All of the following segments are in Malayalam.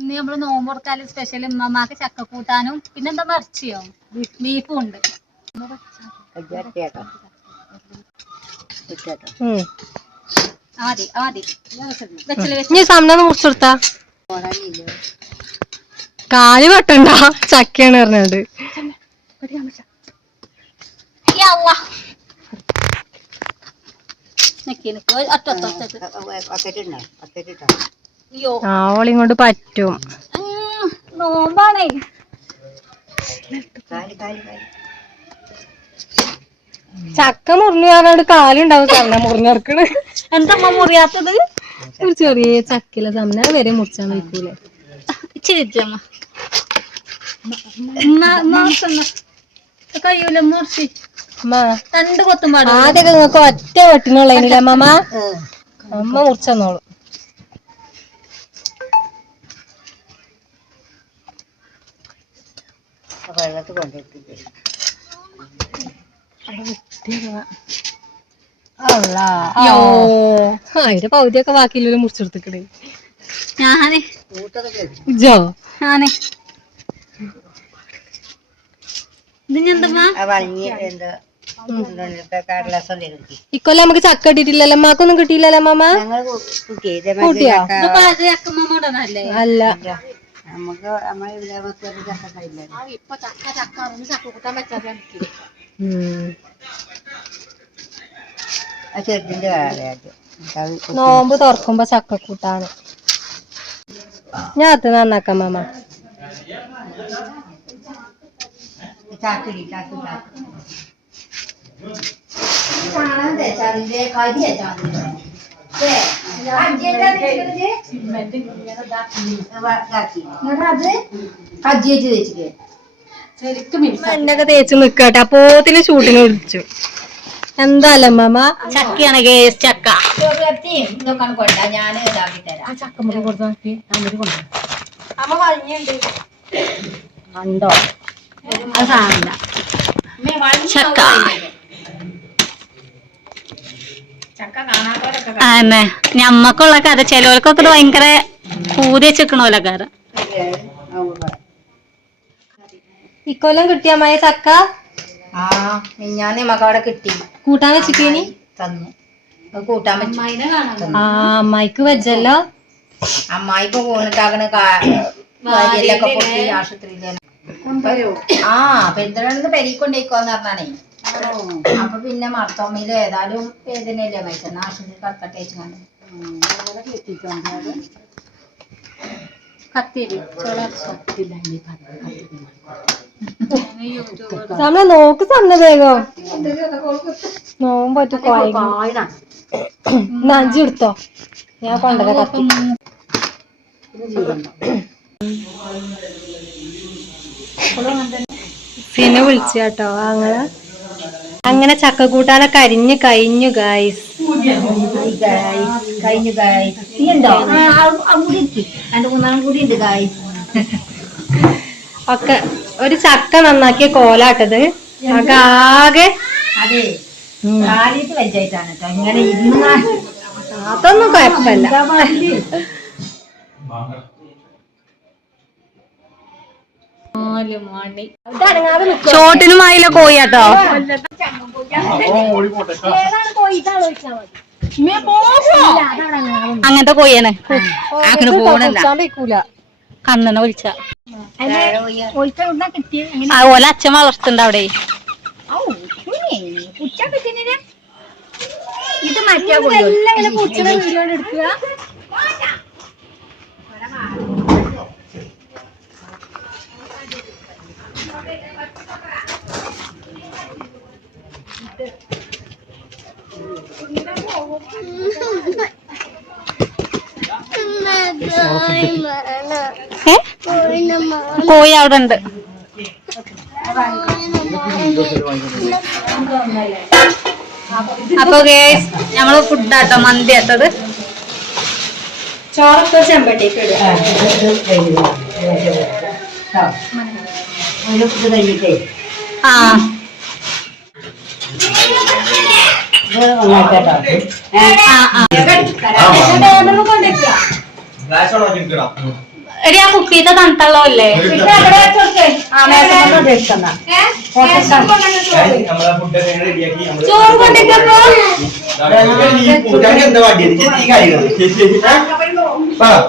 ഇന്ന് നമ്മൾ നോമ്പുറക്കാൽ സ്പെഷ്യൽ ഉമ്മമാക്ക് ചക്കക്കൂട്ടാനും പിന്നെന്താ മറിച്ചിയോ ബീഫും ഉണ്ട്. മതി മതി നീ മുറിച്ചെടുത്താ കാൽ വെട്ടണ്ട. ചക്കയാണ് പറഞ്ഞത് ഒറ്റ ഒറ്റ ഒറ്റ. അയ്യോ ആ കൊണ്ട് പറ്റും. നോമ്പാണേ. ചക്ക മുറിഞ്ഞു പറഞ്ഞോണ്ട് കാലുണ്ടാവും സമന മുറിഞ്ഞിറക്കണ് എന്താ അമ്മ മുറിയാത്തത്? ഒരു ചെറിയ ചക്കില സമന വരെ മുറിച്ചാൻ വയ്ക്കൂലേ ഇച്ചിരി ഇച്ചമ്മ കഴിയൂല മുറിച്ച് അമ്മ രണ്ട് കൊത്തും പാടും ആദ്യമൊക്കെ നിങ്ങൾക്ക് ഒറ്റ വെട്ടിനുള്ള അമ്മ? അമ്മ മുറിച്ചെന്നോളൂ യോ. അതിന്റെ പകുതിയൊക്കെ ബാക്കിയില്ലല്ലോ മുറിച്ചെടുത്തിക്കണേ. ഞാൻ. ജോ. ഞാൻ. ഇക്കൊല്ലം നമുക്ക് ചക്ക കിട്ടിയിട്ടില്ലല്ലോ അമ്മക്കൊന്നും കിട്ടിയില്ലല്ലോ അമ്മ കൂട്ടിയോ ഇതിപ്പോ അത് അക്കമ്മോടനല്ലേ അല്ല ഇപ്പൊ ചക്ക ചക്ക അറിഞ്ഞ് ചക്ക കൂട്ടാൻ പറ്റാതെ ഉം. നോമ്പ് തുറക്കുമ്പോ ചക്കക്കൂട്ടാണ് ഞാൻ അത് നന്നാക്കാം മാമ എണ്ണൊക്കെ തേച്ച് നിക്കട്ടെ. അപ്പോത്തിന് ഷൂട്ടിന് വിളിച്ചു. എന്താല്ലേ മാമ ചക്കയാണ് കേസ് ചക്ക. ചക്കമുറി കൊടുത്താക്കി അമ്മ കൊണ്ടു? അമ്മ അത് സാറില്ല ചക്ക. അതന്നെ ഞമ്മക്കുള്ള കഥ ചിലവർക്കൊക്കെ ഭയങ്കര പൂതി വെച്ചിക്കണോല കഥ. ഇക്കൊല്ലം കിട്ടിയ മായ ചക്ക? ആ മകവിടെ കിട്ടി. കൂട്ടാൻ വെച്ചിക്കേനി തന്നു. കൂട്ടാൻ വെച്ചു. ആ അമ്മായിക്ക് വെച്ചല്ലോ അമ്മായി പൊട്ടി ആശുപത്രിയിൽ ആ പെരുന്തലാണെന്ന് പെരീക്കൊണ്ടേക്കോന്ന് പറഞ്ഞാണേ. അപ്പൊ പിന്നെ മർത്തോമ്മയിൽ ഏതായാലും വേദനയല്ലേ മനുഷ്യൻ ആശുപത്രി വെച്ചുകൊണ്ട് കത്തിരി സമയ നോക്ക് സന്ന വേഗം. നോമ്പ് പറ്റു നഞ്ചി എടുത്തോ? ഞാൻ കൊണ്ടത് കത്തി. പിന്നെ വിളിച്ചു കേട്ടോ അങ്ങനെ. അങ്ങനെ ചക്ക കൂട്ടാനൊക്കെ അരിഞ്ഞു കഴിഞ്ഞു ഗായ്സ് കഴിഞ്ഞു ഒക്കെ ഒരു ചക്ക നന്നാക്കിയ കോലാട്ടത്. ആകെ ആകെ അതൊന്നും കുഴപ്പമില്ല. നാല് മണി. ഇതനങ്ങാതെ നിൽക്കും ചോട്ടിനുമായില്ല കോയാട്ടോ അങ്ങനത്തെ കോയാണ് അങ്ങനെ പോണല്ല വയ്ക്കൂല കണ്ണനെ വിളിച്ച അതുപോലെ അച്ഛൻ വളർത്തുണ്ട് അവിടെ. ഇത് മറ്റേ എടുക്കുക. കോഴി അവിടെ ഉണ്ട് അപ്പൊ ഗേസ് ഫുഡ് ഫുഡാട്ടോ മന്തി എത്തത് ചോറൊക്കെ ചെമ്പട്ടിക്ക് ആ. എടി ആ കുപ്പിത്തെ റെഡിയാക്കി നമ്മൾ ചോറ് കൊണ്ടിട്ടപ്പോ.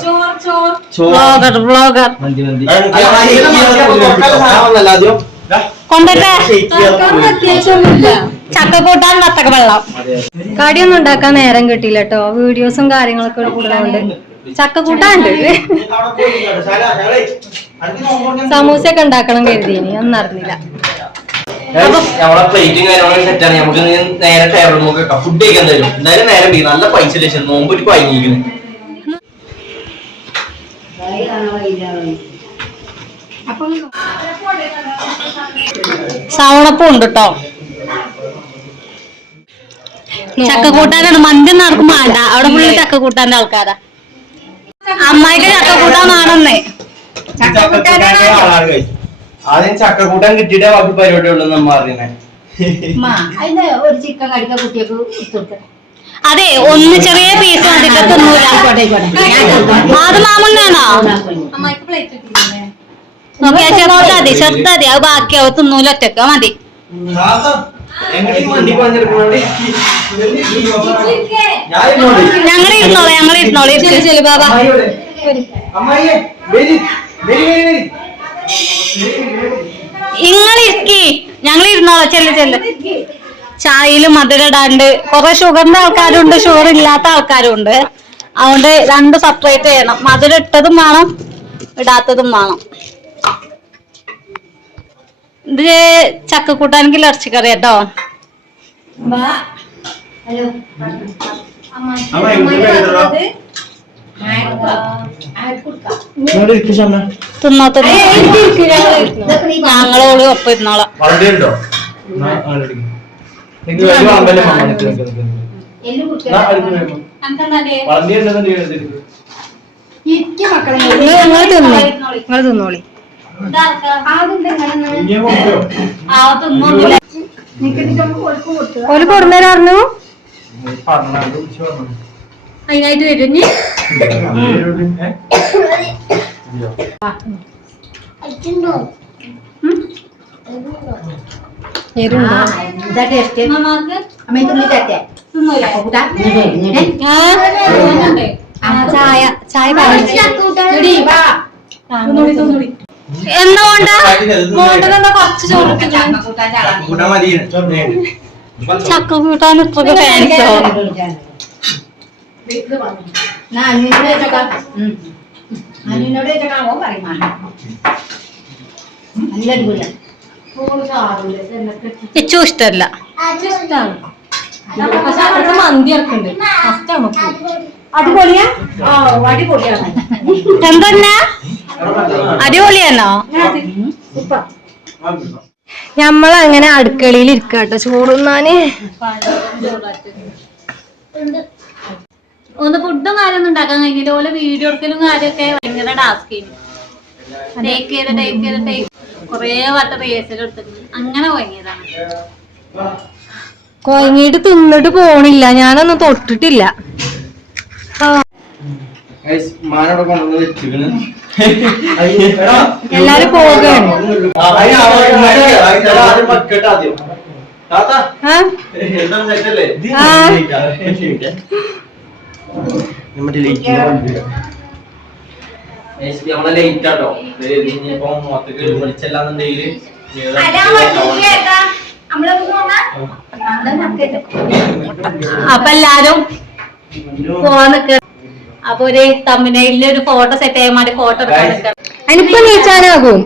ചോറ് ചോറ് ചോറ്. വ്ളോഗർ കൊണ്ടുവരട്ടെ. ചക്കക്കൂട്ടാൻ വത്തക്ക വെള്ളം കടിയൊന്നും ഉണ്ടാക്കാൻ നേരം കിട്ടിയില്ല കേട്ടോ. വീഡിയോസും കാര്യങ്ങളൊക്കെ കൂടുതലുണ്ട്. ചക്കക്കൂട്ടാണ്ട് സമൂസ ഒക്കെ ഉണ്ടാക്കണം കരുതി. ഒന്നും അറിഞ്ഞില്ല. നമ്മളെ പ്ലേറ്റും സെറ്റ് ആണ്. നമുക്ക് നേരെ ടേബിൾ നോക്കാം ഫുഡ് കഴിക്കാൻ തരും. എന്തായാലും നേരെ പോയി നല്ല പൈസ ലക്ഷം നോമ്പ് ഒരു സവണപ്പം ഉണ്ട് കേട്ടോ ചക്കക്കൂട്ടാനാണ് മന്തി നടക്കും വേണ്ട. അവിടെ ഫുള്ള് ചക്കക്കൂട്ടാന്റെ ആൾക്കാരാ. അമ്മായിക്ക് ചക്ക വേണമെന്നേ ആദ്യം ചക്കക്കൂട്ടം കിട്ടിയിട്ടേ ബാക്കി പരിപാടി ഉള്ളൂ നമ്മ അറിയണേ അതെ ഒന്ന് ചെറിയ പീസ് വന്നിട്ട് തിന്നൂല. അത് മാമണ്ണാണോ അമ്മായിക്ക് പ്ലേറ്റ് ചെറുതതി ചെറുതതി അത് ബാക്കിയാവും തിന്നൂല ഒറ്റക്ക മതി. ഞങ്ങൾ ഇരുന്നോളെ ഞങ്ങൾ ഇരുന്നോളെ. ചെല്ലു ബാബ. നിങ്ങൾ ഇരിക്കി. ഞങ്ങൾ ഇരുന്നോളെ. ചെല്ലു ചെല്ലു. ചായയിൽ മധുരടാണ്ട് കുറെ ഷുഗറിന്റെ ആൾക്കാരുണ്ട് ഷുഗർ ഇല്ലാത്ത ആൾക്കാരുണ്ട്. അതുകൊണ്ട് രണ്ട് സെപ്പറേറ്റ് ചെയ്യണം. മധുരം ഇട്ടതും വേണം ഇടാത്തതും വേണം. ഇത് ചക്കക്കൂട്ടാനെങ്കിൽ ഇറച്ചിക്കറി കേട്ടോ. ഹലോ. അമ്മായി ഇങ്ങോട്ട് വരുന്നോ? ഇങ്ങോട്ട് ഇരിക്ക് ശർമ്മ. തിന്നോ തിന്നോ. ഞങ്ങളോട് ഒപ്പം ഇരുന്നോളാം. നിങ്ങൾ തിന്നോളി. ഒരു കൊടുന്നേരായിരുന്നു. അതിനായിട്ട് വരും ചായ ചായ എടി, വാ. തിന്നൂടി, തിന്നൂടി. എന്താ വേണ്ട ഇത് വേണ്ടതെന്താ കുറച്ച് ചോറ് കൂട്ടാൻ മതി. ഏ. ചക്ക കൂട്ടാൻ ഫാൻസോ. ഇച്ചു ഇഷ്ടല്ല. മന്തി ഇറക്കുന്നുണ്ട്. അടിപൊളിയാ? അടിപൊളിയാണ് എന്തെന്നാ? അടിപൊളിയാണോ? ഞമ്മളങ്ങനെ അടുക്കളയിൽ ഇരിക്കാട്ടോ ചോറുന്നാന് ഒന്ന് ഫുഡും കാര്യമൊന്നും ഉണ്ടാക്കാൻ കഴിഞ്ഞില്ല. ഓലെ വീഡിയോ എടുക്കലും കാര്യമൊക്കെ ഭയങ്കര ടാസ്ക് ടേക്ക് ചെയ്ത് ടേക്ക് ചെയ്ത് ടേക്ക് കൊറേ വട്ടം റിഹേഴ്സൽ എടുത്തിട്ടുണ്ട് അങ്ങനെ ഭയങ്കരതാണ് കൊയങ്ങിട്ട് തിന്നിട്ട് പോണില്ല. ഞാനൊന്നും തൊട്ടിട്ടില്ല. ഗൈസ്, മാനവിടെ കൊണ്ടുവന്ന് എല്ലാരും പോവുകയാണ് നമ്മളെ ലേറ്റ് ആട്ടോ. ഇനിയിപ്പോ ഇനിയിപ്പം മൊത്തത്തിൽ വിളിച്ചല്ലാന്നുണ്ടെങ്കിൽ അപ്പൊ എല്ലാരും പോവാൻ നിക്ക അപ്പൊ ഒരു തമ്മിനയിൽ ഒരു ഫോട്ടോ സെറ്റ് ചെയ്യാൻ വേണ്ടി ഫോട്ടോ എടുക്കാൻ അതിനിപ്പൊ നീച്ചാനാകും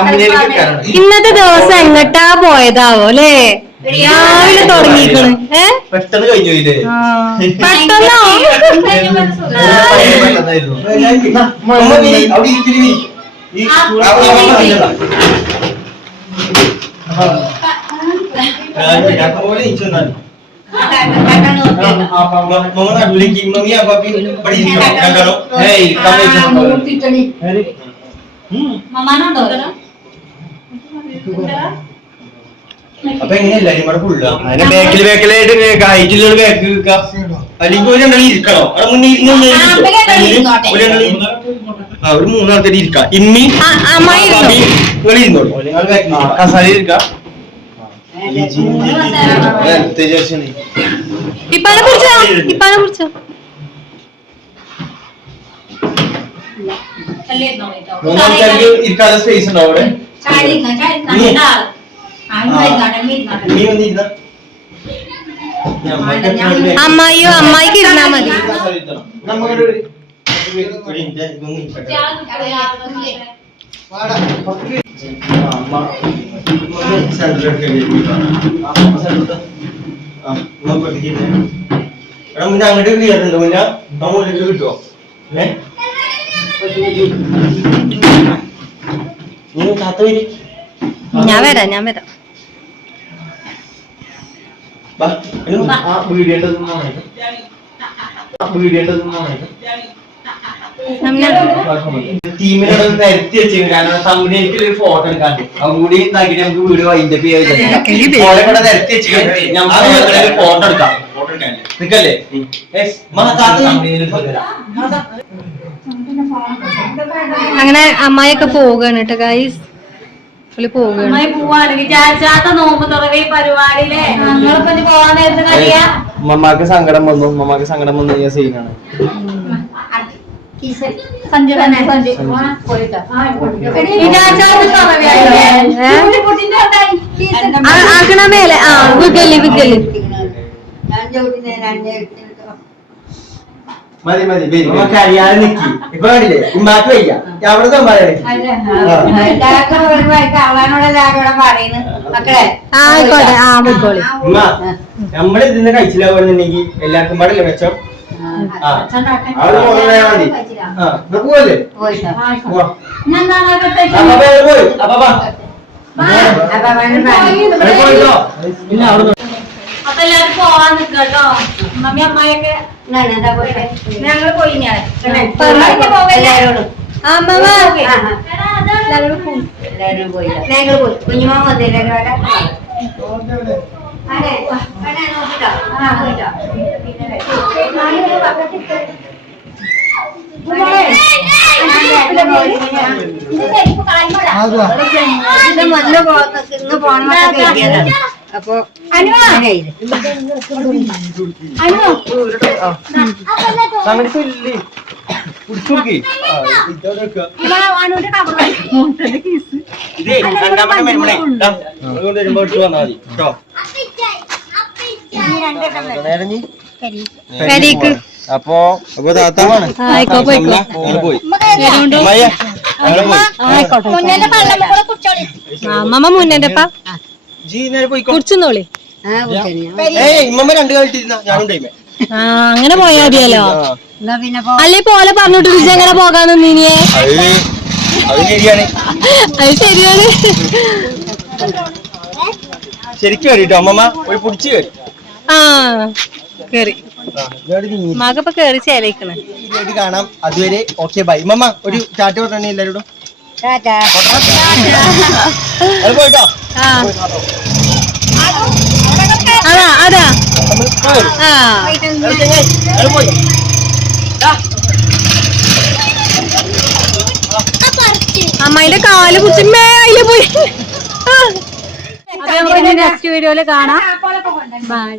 കമ്പനിയിലേക്ക് കയറണം. ഇന്നത്തെ ദിവസം എങ്ങട്ടാ പോയതാവോ അല്ലേ? രാവിലെ തുടങ്ങിക്കണ്. പെട്ടെന്ന് കഴിഞ്ഞു. പെട്ടെന്നോ? അപ്പൊ എങ്ങനെയല്ല? ഇവിടെ ഫുള്ള് അതിന്റെ ബാക്കിൽ ബാക്കിലായിട്ട് ഹൈറ്റിലുള്ള ബാക്ക് വെക്കുക അല്ലെങ്കിൽ ഒരു എണ്ണം ഇരിക്കണോ. അവിടെ മുന്നിൽ ഒരു രണ്ടാൾ ആ ഒരു മൂന്നാൾക്കാർ ഇരിക്കാം. ഇമ്മി നിങ്ങൾ ഇരുന്നോളൂ. നിങ്ങൾ കസാല ഇരിക്കാം. ഇപ്പാനെ കുറിച്ചോ ഇപ്പാനെ കുറിച്ചോ മൂന്നാൾക്കാർക്ക് ഇരിക്കാനുള്ള സ്പേസ് ഉണ്ടോ അവിടെ? അമ്മായിയോ അമ്മായിക്ക് ഇരുന്നാ മതി. അങ്ങോട്ട് ക്ലിയർ ഉണ്ട് മുന്നേ? ആ കിട്ടുമോ ഏ? നീ താത്ത വരി. ഞാൻ വരാം ഞാൻ വരാം. ടീമിനോട് നിരത്തി വെച്ചിരുന്നു കാരണം തമ്മിൽ എനിക്ക് ഒരു ഫോട്ടോ എടുക്കാണ്ട് അതും കൂടി ഇതാക്കിട്ട് നമുക്ക് വീഡിയോ വൈൻഡ് അപ്പ് ചെയ്യാൻ ഫോട്ടോ കൂടെ നിരത്തി വെച്ചിട്ട് നമുക്ക് ഫോട്ടോ എടുക്കാം. നിക്കല്ലേ? Yes. മാ, താത്ത വരി. അങ്ങനെ അമ്മായിയൊക്കെ പോവുകയാണ് കേട്ടോ ഗൈസ് പുള്ളി പോവുകയാണ്. മമ്മാക്ക് സങ്കടം വന്നു. മമ്മാക്ക് സങ്കടം വന്നു ഞാൻ സീനാണ്. കിസ്. സഞ്ജു തന്നെ. സഞ്ജു. ഞാൻ തുറവിയായില്ലേ ഏ? കുട്ടീന്റെ ഉണ്ടായി. കിസ്. ആ, ആക്കണ മേലെ ആ വിഗൽ വിഗൽ ഞാൻ ചവിട്ടി മതി മതി മമ്മക്ക് അറിയാതെ നിക്കി. ഇപ്പൊ കണ്ടില്ലേ? ഉമ്മാക്ക് വയ്യ. അവിടെ നമ്മൾ ഇതിന്ന് കഴിച്ചില്ലാന്നുണ്ടെങ്കിൽ എല്ലാവർക്കും പാടില്ല മെച്ചം? മതി പോവല്ലേ? പോയി. അപ്പൊ പോയിട്ടോ അവിടെ അപ്പൊ എല്ലാരും പോവാൻ നിക്കട്ടോ അമ്മമ്മ അമ്മായിയൊക്കെ ഞങ്ങൾ പോയി ഞാൻ പോകല്ലാരോടും അമ്മമ്മ എല്ലാരോടും പോയി എല്ലാരും പോയി ഞങ്ങൾ പോയി കുഞ്ഞുമാ വന്നില്ലേ അതെ അതെ നോക്കിട്ടോ ആ പോയിട്ടോ പിന്നെ പക്കത്തിട്ട് ഇത് നല്ല ഇന്ന് പോകണം അപ്പൊ അപ്പോ. അപ്പൊ താത്താണ് താത്താവാണ് പോയി. അമ്മമ്മ പോയിക്കോ കുടിച്ചോളി ഇമ്മമ്മ രണ്ട് കാലിട്ടിരുന്ന ഞാനും ടൈമേ ആ അങ്ങനെ പോയാ മതിയല്ലോ പിന്നെ പോ. അല്ലെ പോലെ പറഞ്ഞിട്ട് രുചി എങ്ങനെ പോകാന്ന് അത് ശരിയാണ്. ശരിക്കും കയറിട്ടോ അമ്മമ്മ? ഒരു പിടിച്ച് കേറി. ആ കേറി. മകപ്പൊ കേറി കാണാം. അതുവരെ ഓക്കെ ബൈ മമ്മ ഒരു ചാറ്റ് പറഞ്ഞേ എല്ലാവരോടും ടാറ്റാ ആ അതാ അതാ പോയി. ആ അമ്മയുടെ കാൽ കുത്തിമേ അതിൽ പോയി. അപ്പൊ നമുക്ക് നെക്സ്റ്റ് വീഡിയോയിൽ കാണാം. ബൈ